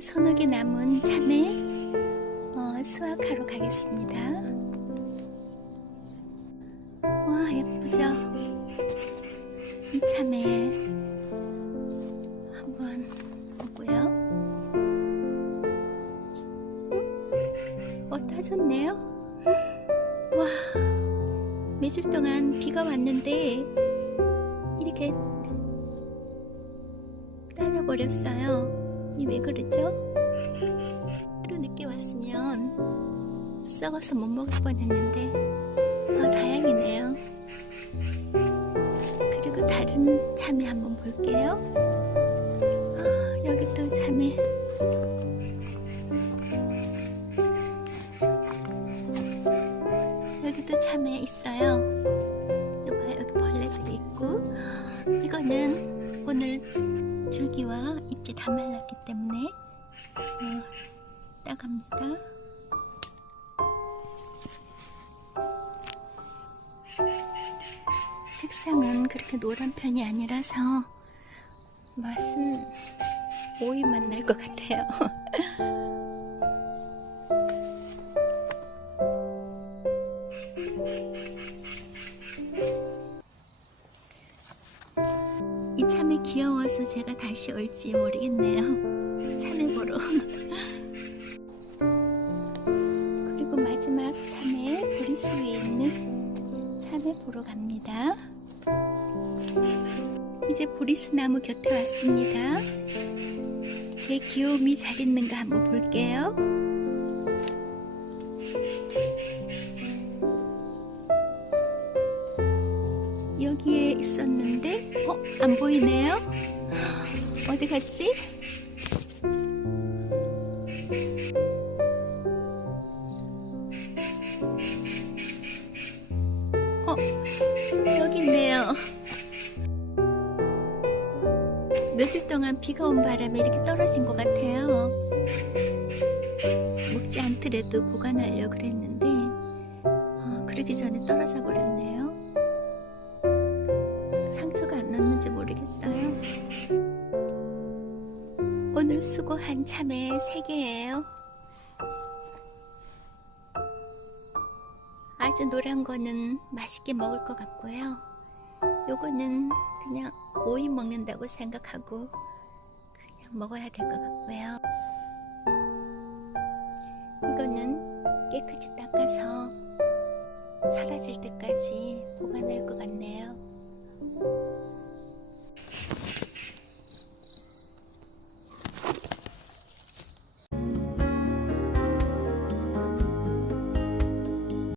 서너 개 남은 참외 어, 수확하러 가겠습니다. 와 예쁘죠? 이 참외 한번 보고요. 음? 어 따졌네요. 와 며칠 동안 비가 왔는데 이렇게 따려버렸어요. 이 왜 그러죠? 하루 늦게 왔으면 썩어서 못 먹을 뻔했는데 아, 다행이네요. 그리고 다른 참외 한번 볼게요. 아, 여기 또 참외. 여기도 참외 있어요. 여기 여기 벌레들이 있고 이거는 오늘 줄기와 잎이 다 말랐기 때문에 어, 따갑니다. 색상은 그렇게 노란 편이 아니라서 맛은 오이 맛 날 것 같아요. 귀여워서 제가 다시 올지 모르겠네요. 참외 보러. 그리고 마지막 참외 보리수 위에 있는 참외 보러 갑니다. 이제 보리수 나무 곁에 왔습니다. 제 귀여움이 잘 있는가 한번 볼게요. 있었는데, 어, 안 보이네요? 어디 갔지? 어, 여기 있네요. 며칠 동안 비가 온 바람에 이렇게 떨어진 것 같아요. 먹지 않더라도 보관하려고 그랬는데, 어, 그러기 전에 떨어져 버렸네요. 오늘 수고한 참외 3개예요. 아주 노란 거는 맛있게 먹을 것 같고요. 요거는 그냥 오이 먹는다고 생각하고 그냥 먹어야 될 것 같고요. 이거는 깨끗이 닦아서 사라질 때까지 보관할 것 같네요.